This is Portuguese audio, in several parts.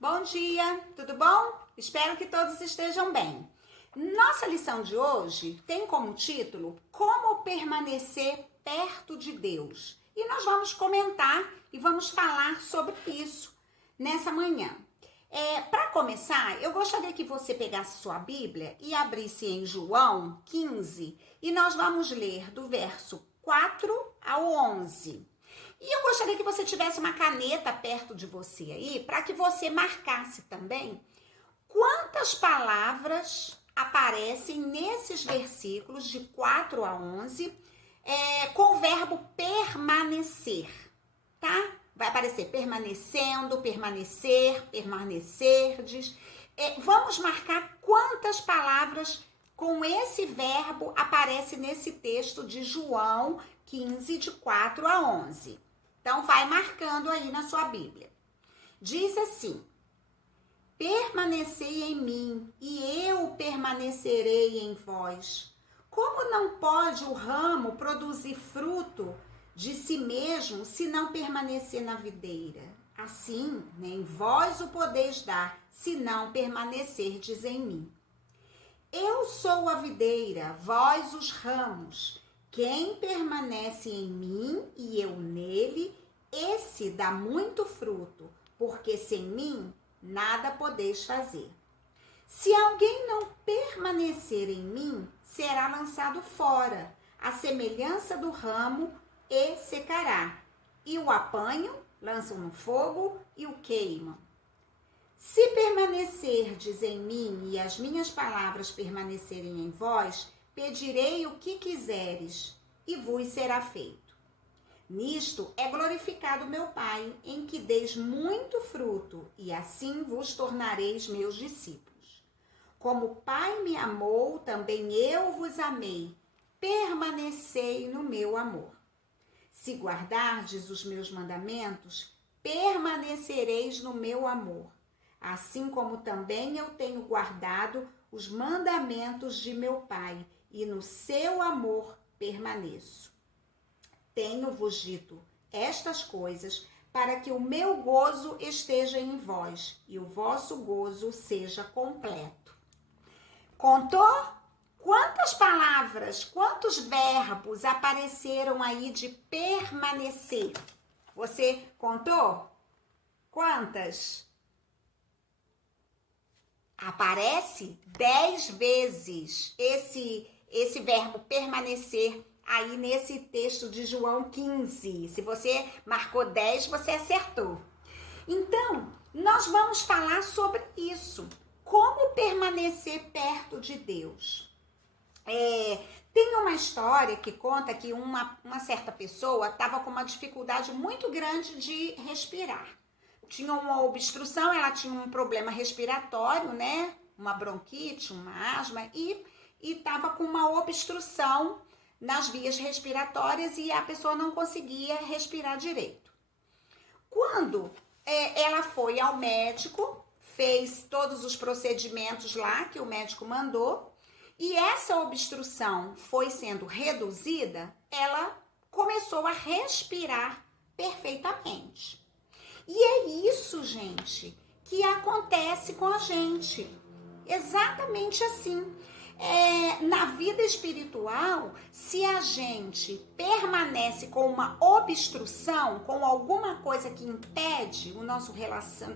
Bom dia, tudo bom? Espero que todos estejam bem. Nossa lição de hoje tem como título Como permanecer perto de Deus. E nós vamos comentar e vamos falar sobre isso nessa manhã. Para começar, eu gostaria que você pegasse sua Bíblia e abrisse em João 15 e nós vamos ler do verso 4 ao 11. E eu gostaria que você tivesse uma caneta perto de você aí, para que você marcasse também quantas palavras aparecem nesses versículos de 4 a 11 com o verbo permanecer, tá? Vai aparecer permanecendo, permanecer, permanecerdes. Vamos marcar quantas palavras com esse verbo aparece nesse texto de João 15, de 4 a 11. Então, vai marcando aí na sua Bíblia. Diz assim: permanecei em mim, e eu permanecerei em vós. Como não pode o ramo produzir fruto de si mesmo, se não permanecer na videira? Assim, nem vós o podeis dar, se não permanecerdes em mim. Eu sou a videira, vós os ramos. Quem permanece em mim e eu nele, esse dá muito fruto, porque sem mim nada podeis fazer. Se alguém não permanecer em mim, será lançado fora, à semelhança do ramo, e secará. E o apanham, lançam no fogo e o queimam. Se permanecerdes em mim e as minhas palavras permanecerem em vós, pedirei o que quiseres, e vos será feito. Nisto é glorificado meu Pai, em que deis muito fruto, e assim vos tornareis meus discípulos. Como o Pai me amou, também eu vos amei. Permanecei no meu amor. Se guardardes os meus mandamentos, permanecereis no meu amor, assim como também eu tenho guardado os mandamentos de meu Pai, e no seu amor permaneço. Tenho-vos dito estas coisas, para que o meu gozo esteja em vós, e o vosso gozo seja completo. Contou? Quantas palavras, quantos verbos apareceram aí de permanecer? Você contou? Quantas? Aparece 10 vezes esse verbo permanecer aí nesse texto de João 15. Se você marcou 10, você acertou. Então, nós vamos falar sobre isso. Como permanecer perto de Deus. Tem uma história que conta que uma certa pessoa estava com uma dificuldade muito grande de respirar. Tinha uma obstrução, ela tinha um problema respiratório, né? Uma bronquite, uma asma, e estava com uma obstrução nas vias respiratórias e a pessoa não conseguia respirar direito. Quando ela foi ao médico, fez todos os procedimentos lá que o médico mandou, e essa obstrução foi sendo reduzida, ela começou a respirar perfeitamente. E é isso, gente, que acontece com a gente. Exatamente assim. Na vida espiritual, se a gente permanece com uma obstrução, com alguma coisa que impede o nosso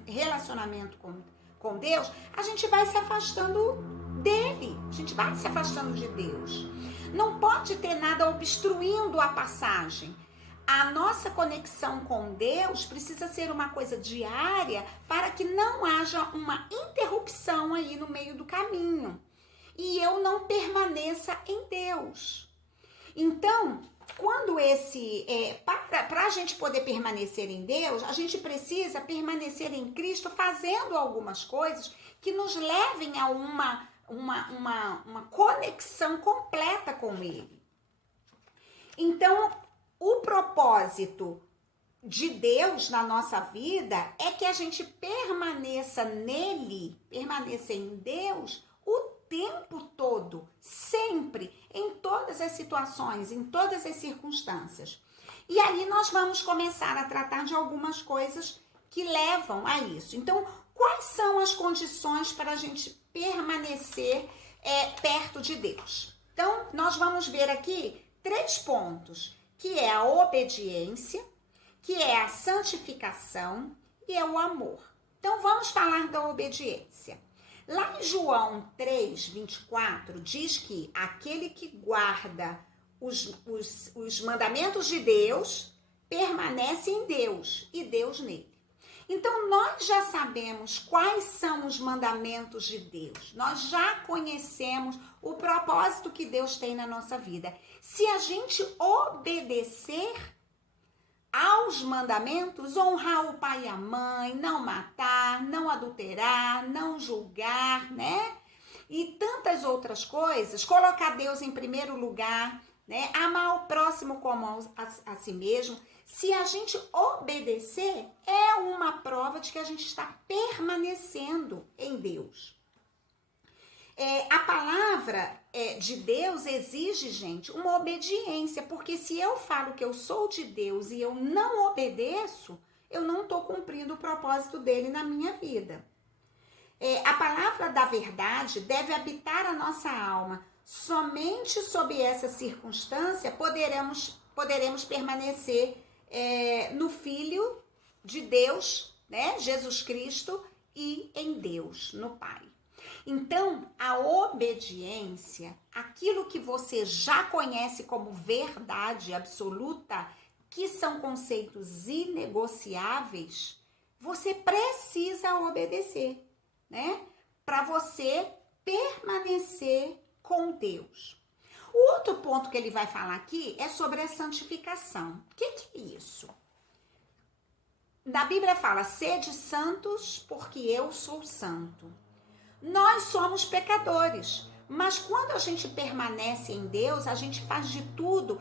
relacionamento com Deus, a gente vai se afastando dele, a gente vai se afastando de Deus. Não pode ter nada obstruindo a passagem. A nossa conexão com Deus precisa ser uma coisa diária para que não haja uma interrupção aí no meio do caminho e eu não permaneça em Deus. Então, quando para a gente poder permanecer em Deus, a gente precisa permanecer em Cristo fazendo algumas coisas que nos levem a uma conexão completa com Ele. Então, o propósito de Deus na nossa vida é que a gente permaneça nele, permaneça em Deus o tempo todo, sempre, em todas as situações, em todas as circunstâncias. E aí nós vamos começar a tratar de algumas coisas que levam a isso. Então, quais são as condições para a gente permanecer perto de Deus? Então, nós vamos ver aqui 3 pontos, que é a obediência, que é a santificação e é o amor. Então, vamos falar da obediência. Lá em João 3:24, diz que aquele que guarda os mandamentos de Deus permanece em Deus e Deus nele. Então, nós já sabemos quais são os mandamentos de Deus. Nós já conhecemos o propósito que Deus tem na nossa vida. Se a gente obedecer aos mandamentos, honrar o pai e a mãe, não matar, não adulterar, não julgar, né? E tantas outras coisas, colocar Deus em primeiro lugar, né? Amar o próximo como a si mesmo. Se a gente obedecer, é uma prova de que a gente está permanecendo em Deus. A palavra de Deus exige, gente, uma obediência, porque se eu falo que eu sou de Deus e eu não obedeço, eu não estou cumprindo o propósito dele na minha vida. A palavra da verdade deve habitar a nossa alma. Somente sob essa circunstância poderemos permanecer no Filho de Deus, né, Jesus Cristo, e em Deus, no Pai. Então, a obediência, aquilo que você já conhece como verdade absoluta, que são conceitos inegociáveis, você precisa obedecer, né? Para você permanecer com Deus. O outro ponto que ele vai falar aqui é sobre a santificação. O que é isso? Na Bíblia fala, sede santos porque eu sou santo. Nós somos pecadores, mas quando a gente permanece em Deus, a gente faz de tudo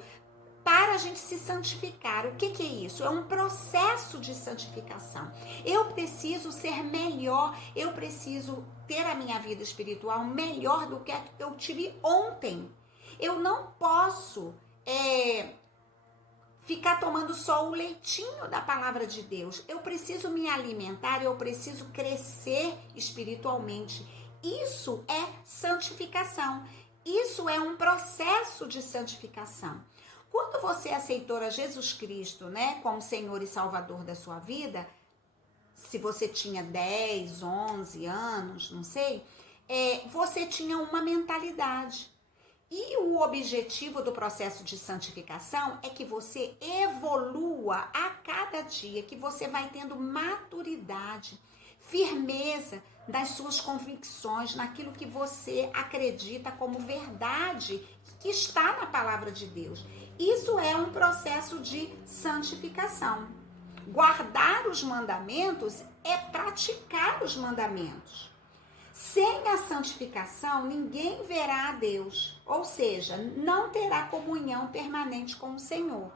para a gente se santificar. O que é isso? É um processo de santificação. Eu preciso ser melhor, eu preciso ter a minha vida espiritual melhor do que eu tive ontem. Eu não posso ficar tomando só o leitinho da palavra de Deus. Eu preciso me alimentar, eu preciso crescer espiritualmente. Isso é santificação. Isso é um processo de santificação. Quando você aceitou a Jesus Cristo, né, como Senhor e Salvador da sua vida, se você tinha 10, 11 anos, não sei, você tinha uma mentalidade. E o objetivo do processo de santificação é que você evolua a cada dia, que você vai tendo maturidade, firmeza das suas convicções, naquilo que você acredita como verdade, que está na palavra de Deus. Isso é um processo de santificação. Guardar os mandamentos é praticar os mandamentos. Sem a santificação, ninguém verá a Deus, ou seja, não terá comunhão permanente com o Senhor.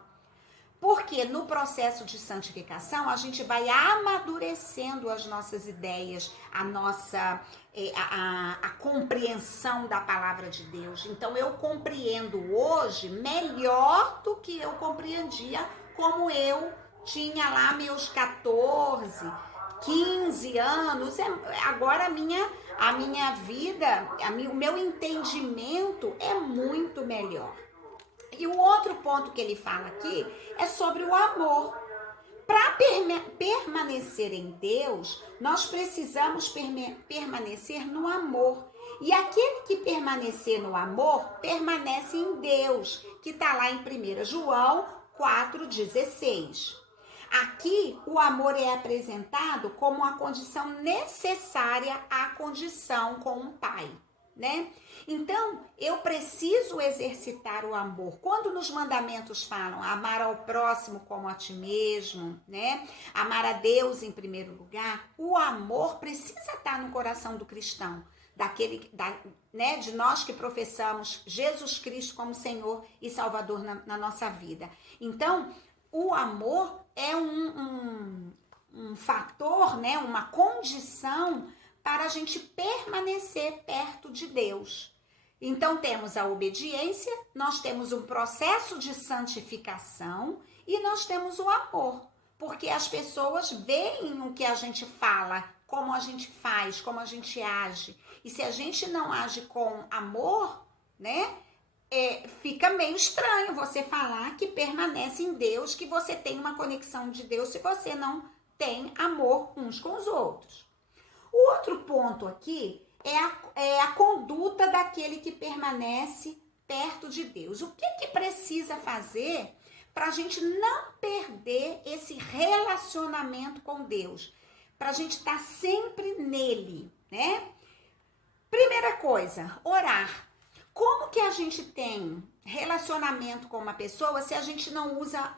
Porque no processo de santificação, a gente vai amadurecendo as nossas ideias, a compreensão da palavra de Deus. Então, eu compreendo hoje melhor do que eu compreendia como eu tinha lá meus 14, 15 anos. Agora a minha vida, o meu entendimento é muito melhor. E o outro ponto que ele fala aqui é sobre o amor. Para permanecer em Deus, nós precisamos permanecer no amor. E aquele que permanecer no amor, permanece em Deus, que está lá em 1 João 4,16. Aqui, o amor é apresentado como a condição necessária à condição com o Pai, né? Então, eu preciso exercitar o amor. Quando nos mandamentos falam amar ao próximo como a ti mesmo, né? Amar a Deus em primeiro lugar, o amor precisa estar no coração do cristão, né? De nós que professamos Jesus Cristo como Senhor e Salvador na nossa vida. Então, o amor é um fator, né? Uma condição para a gente permanecer perto de Deus. Então, temos a obediência, nós temos um processo de santificação e nós temos o amor. Porque as pessoas veem o que a gente fala como a gente faz, como a gente age. E se a gente não age com amor, né? Fica meio estranho você falar que permanece em Deus, que você tem uma conexão de Deus, se você não tem amor uns com os outros. O outro ponto aqui é a conduta daquele que permanece perto de Deus. O que precisa fazer para a gente não perder esse relacionamento com Deus? Para a gente estar sempre nele, né? Primeira coisa, orar. Como que a gente tem relacionamento com uma pessoa se a gente não usa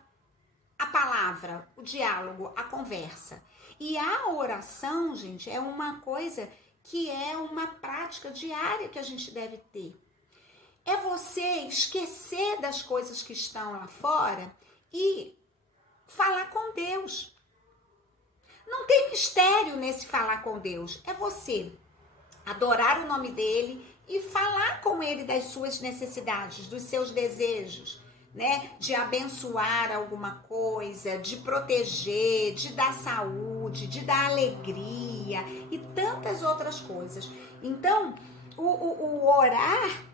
a palavra, o diálogo, a conversa? E a oração, gente, é uma coisa que é uma prática diária que a gente deve ter. É você esquecer das coisas que estão lá fora e falar com Deus. Não tem mistério nesse falar com Deus. É você adorar o nome dele e falar com ele das suas necessidades, dos seus desejos, né? De abençoar alguma coisa, de proteger, de dar saúde, de dar alegria e tantas outras coisas. Então, o orar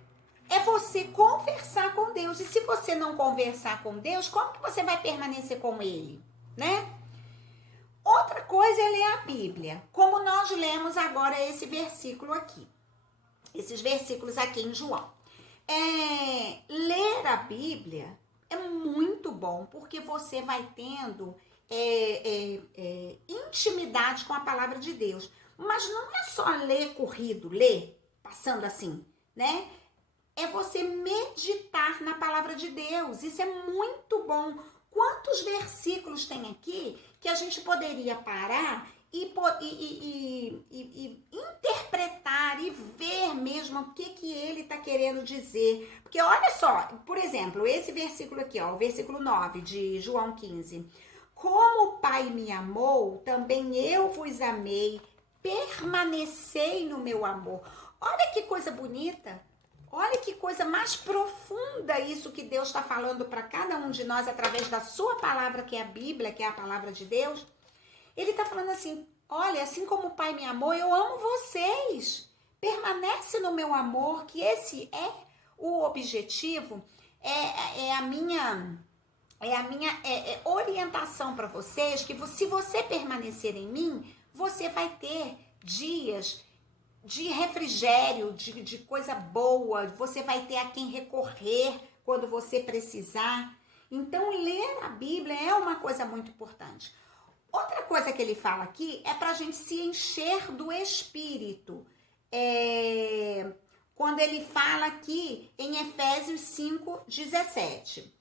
é você conversar com Deus. E se você não conversar com Deus, como que você vai permanecer com ele, né? Outra coisa é ler a Bíblia, como nós lemos agora esse versículo aqui. Esses versículos aqui em João. Ler a Bíblia é muito bom, porque você vai tendo intimidade com a palavra de Deus. Mas não é só ler corrido, ler, passando assim, né? É você meditar na palavra de Deus. Isso é muito bom. Quantos versículos tem aqui que a gente poderia parar e interpretar e ver mesmo o que ele está querendo dizer. Porque olha só, por exemplo, esse versículo aqui, ó, o versículo 9 de João 15. Como o Pai me amou, também eu vos amei, permanecei no meu amor. Olha que coisa bonita. Olha que coisa mais profunda isso que Deus está falando para cada um de nós através da sua palavra, que é a Bíblia, que é a palavra de Deus. Ele está falando assim, olha, assim como o Pai me amou, eu amo vocês. Permanece no meu amor, que esse é o objetivo, é a minha orientação para vocês, que se você permanecer em mim, você vai ter dias de refrigério, de coisa boa, você vai ter a quem recorrer quando você precisar. Então, ler a Bíblia é uma coisa muito importante. Outra coisa que ele fala aqui é para a gente se encher do Espírito. Quando ele fala aqui em Efésios 5:17.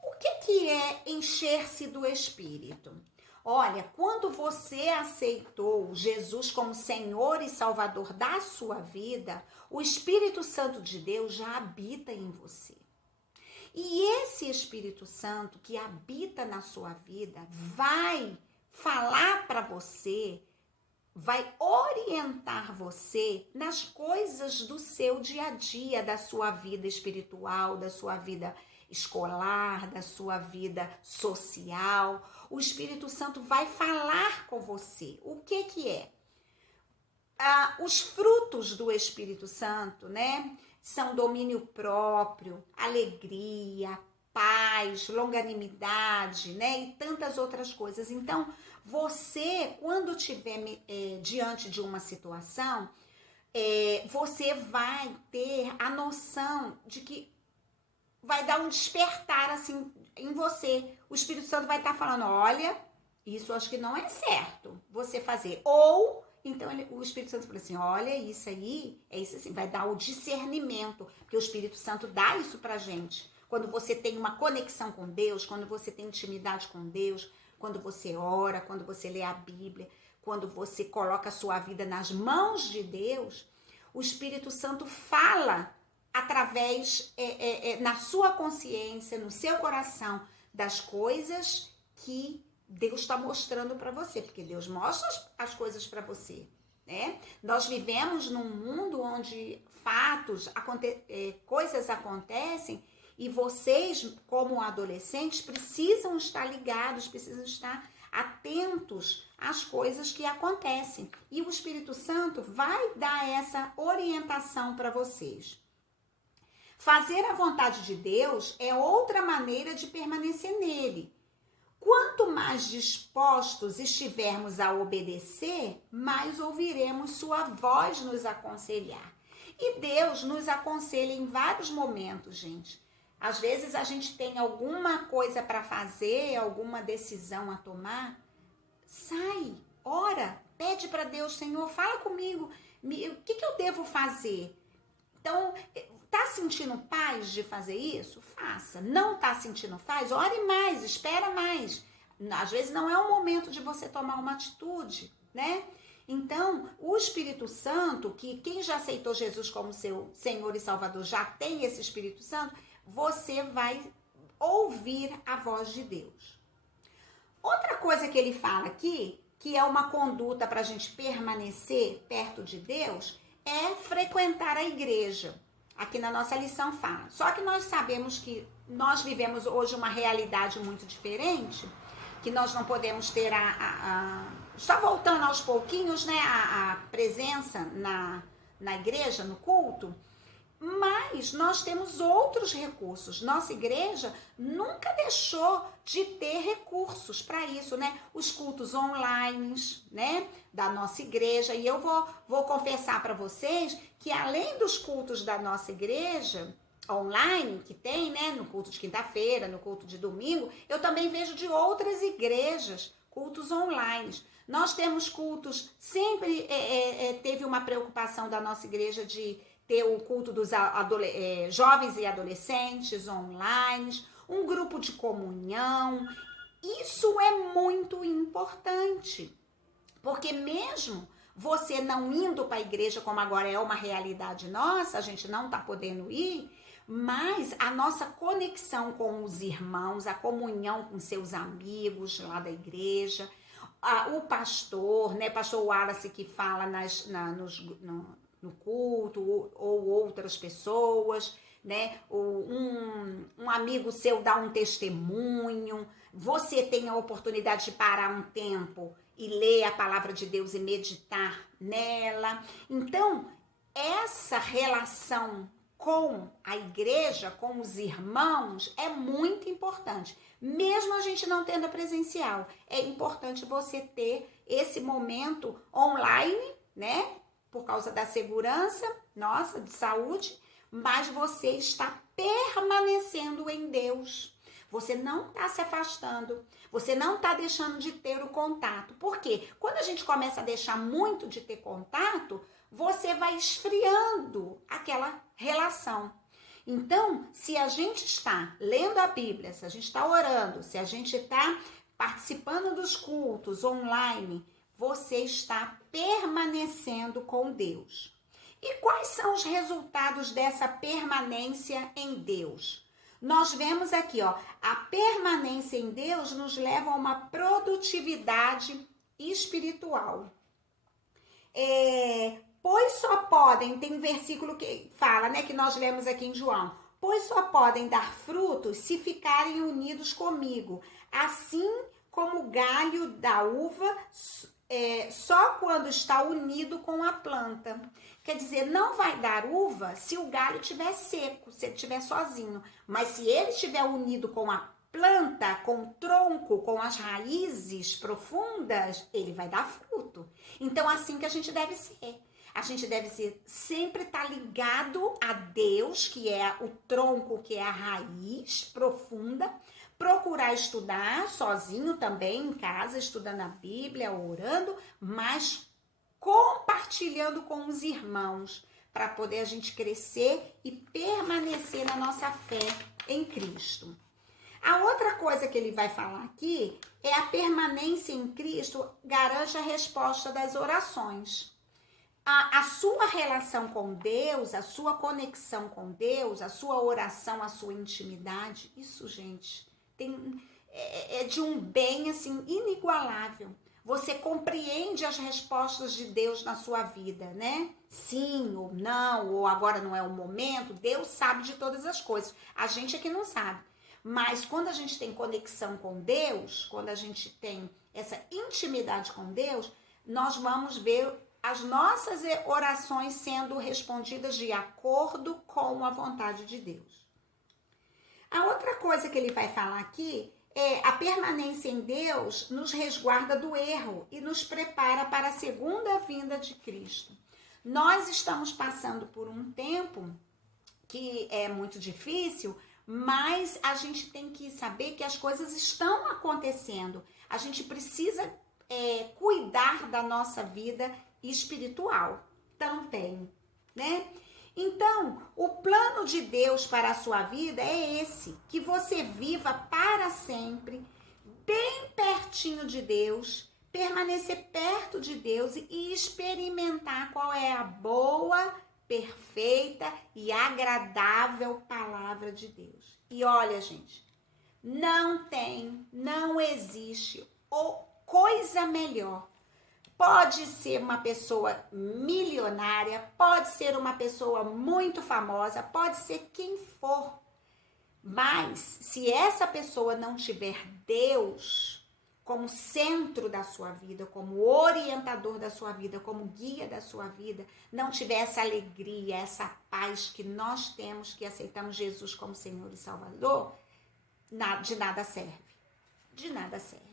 O que é encher-se do Espírito? Olha, quando você aceitou Jesus como Senhor e Salvador da sua vida, o Espírito Santo de Deus já habita em você. E esse Espírito Santo que habita na sua vida vai falar para você, vai orientar você nas coisas do seu dia a dia, da sua vida espiritual, da sua vida escolar, da sua vida social. O Espírito Santo vai falar com você. O que é? Os frutos do Espírito Santo, né? São domínio próprio, alegria, paz, longanimidade, né? E tantas outras coisas. Então, você, quando estiver diante de uma situação, você vai ter a noção de que vai dar um despertar assim em você. O Espírito Santo vai estar falando, olha, isso acho que não é certo você fazer. Ou, então, o Espírito Santo fala assim, olha, isso aí, é isso assim, vai dar o discernimento, porque o Espírito Santo dá isso pra gente. Quando você tem uma conexão com Deus, quando você tem intimidade com Deus, quando você ora, quando você lê a Bíblia, quando você coloca a sua vida nas mãos de Deus, o Espírito Santo fala através, na sua consciência, no seu coração, das coisas que Deus está mostrando para você, porque Deus mostra as coisas para você, né? Nós vivemos num mundo onde fatos, coisas acontecem e vocês, como adolescentes, precisam estar ligados, precisam estar atentos às coisas que acontecem. E o Espírito Santo vai dar essa orientação para vocês. Fazer a vontade de Deus é outra maneira de permanecer nele. Quanto mais dispostos estivermos a obedecer, mais ouviremos sua voz nos aconselhar. E Deus nos aconselha em vários momentos, gente. Às vezes a gente tem alguma coisa para fazer, alguma decisão a tomar. Sai, ora, pede para Deus, Senhor, fala comigo, o que eu devo fazer? Então, tá sentindo paz de fazer isso? Faça. Não tá sentindo paz? Ore mais, espera mais. Às vezes não é o momento de você tomar uma atitude, né? Então, o Espírito Santo, que quem já aceitou Jesus como seu Senhor e Salvador já tem esse Espírito Santo, você vai ouvir a voz de Deus. Outra coisa que ele fala aqui, que é uma conduta para a gente permanecer perto de Deus, é frequentar a igreja. Aqui na nossa lição fala. Só que nós sabemos que nós vivemos hoje uma realidade muito diferente, que nós não podemos ter está voltando aos pouquinhos, né, a presença na igreja, no culto, mas nós temos outros recursos. Nossa igreja nunca deixou de ter recursos para isso, né? Os cultos online, né, da nossa igreja. E eu vou confessar para vocês que além dos cultos da nossa igreja online, que tem, né, no culto de quinta-feira, no culto de domingo, eu também vejo de outras igrejas, cultos online. Nós temos cultos, sempre teve uma preocupação da nossa igreja de ter o culto dos jovens e adolescentes online, um grupo de comunhão. Isso é muito importante, porque mesmo você não indo para a igreja, como agora é uma realidade nossa, a gente não está podendo ir, mas a nossa conexão com os irmãos, a comunhão com seus amigos lá da igreja, o pastor, né, pastor Wallace que fala no culto, ou outras pessoas, né, um amigo seu dá um testemunho, você tem a oportunidade de parar um tempo e ler a palavra de Deus e meditar nela. Então, essa relação com a igreja, com os irmãos, é muito importante. Mesmo a gente não tendo a presencial, é importante você ter esse momento online, né? Por causa da segurança nossa, de saúde, mas você está permanecendo em Deus. Você não está se afastando, você não está deixando de ter o contato. Por quê? Quando a gente começa a deixar muito de ter contato, você vai esfriando aquela relação. Então, se a gente está lendo a Bíblia, se a gente está orando, se a gente está participando dos cultos online, você está permanecendo com Deus. E quais são os resultados dessa permanência em Deus? Nós vemos aqui, ó, a permanência em Deus nos leva a uma produtividade espiritual. Pois só podem, tem um versículo que fala, né, que nós lemos aqui em João, pois só podem dar frutos se ficarem unidos comigo, assim como o galho da uva só quando está unido com a planta. Quer dizer, não vai dar uva se o galho estiver seco, se ele estiver sozinho, mas se ele estiver unido com a planta, com o tronco, com as raízes profundas, ele vai dar fruto. Então, assim que a gente deve ser. A gente deve sempre estar ligado a Deus, que é o tronco, que é a raiz profunda. Procurar estudar sozinho também, em casa, estudando a Bíblia, orando, mas compartilhando com os irmãos, para poder a gente crescer e permanecer na nossa fé em Cristo. A outra coisa que ele vai falar aqui é a permanência em Cristo garante a resposta das orações. A sua relação com Deus, a sua conexão com Deus, a sua oração, a sua intimidade, isso, gente, é de um bem assim inigualável. Você compreende as respostas de Deus na sua vida, né? Sim ou não, ou agora não é o momento. Deus sabe de todas as coisas. A gente é que não sabe. Mas quando a gente tem conexão com Deus, quando a gente tem essa intimidade com Deus, nós vamos ver as nossas orações sendo respondidas de acordo com a vontade de Deus. A outra coisa que ele vai falar aqui é a permanência em Deus nos resguarda do erro e nos prepara para a segunda vinda de Cristo. Nós estamos passando por um tempo que é muito difícil, mas a gente tem que saber que as coisas estão acontecendo. A gente precisa cuidar da nossa vida espiritual também, né? Então, o plano de Deus para a sua vida é esse, que você viva para sempre, bem pertinho de Deus, permanecer perto de Deus e experimentar qual é a boa, perfeita e agradável palavra de Deus. E olha, gente, não existe coisa melhor. Pode ser uma pessoa milionária, pode ser uma pessoa muito famosa, pode ser quem for. Mas se essa pessoa não tiver Deus como centro da sua vida, como orientador da sua vida, como guia da sua vida, não tiver essa alegria, essa paz que nós temos, que aceitamos Jesus como Senhor e Salvador, de nada serve. De nada serve.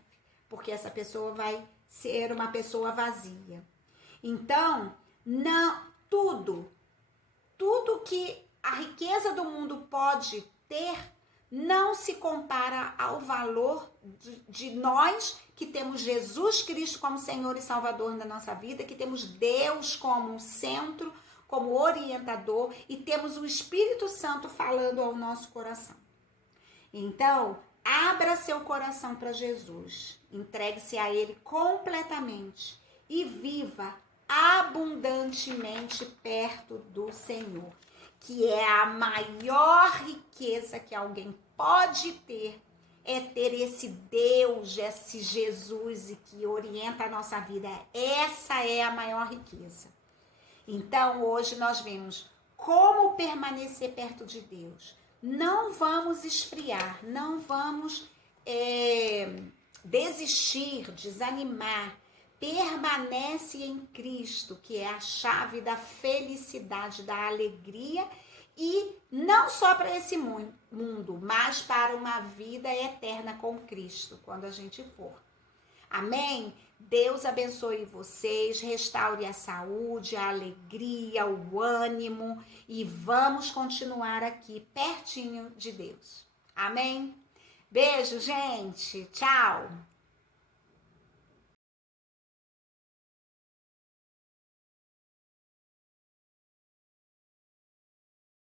Porque essa pessoa vai ser uma pessoa vazia. Então, tudo que a riqueza do mundo pode ter não se compara ao valor de nós que temos Jesus Cristo como Senhor e Salvador da nossa vida, que temos Deus como centro, como orientador e temos o Espírito Santo falando ao nosso coração. Então, abra seu coração para Jesus, entregue-se a Ele completamente e viva abundantemente perto do Senhor, que é a maior riqueza que alguém pode ter, é ter esse Deus, esse Jesus e que orienta a nossa vida. Essa é a maior riqueza. Então, hoje nós vemos como permanecer perto de Deus. Não vamos esfriar, não vamos desistir, desanimar. Permanece em Cristo, que é a chave da felicidade, da alegria, e não só para esse mundo, mas para uma vida eterna com Cristo, quando a gente for. Amém? Deus abençoe vocês, restaure a saúde, a alegria, o ânimo e vamos continuar aqui pertinho de Deus. Amém? Beijo, gente. Tchau.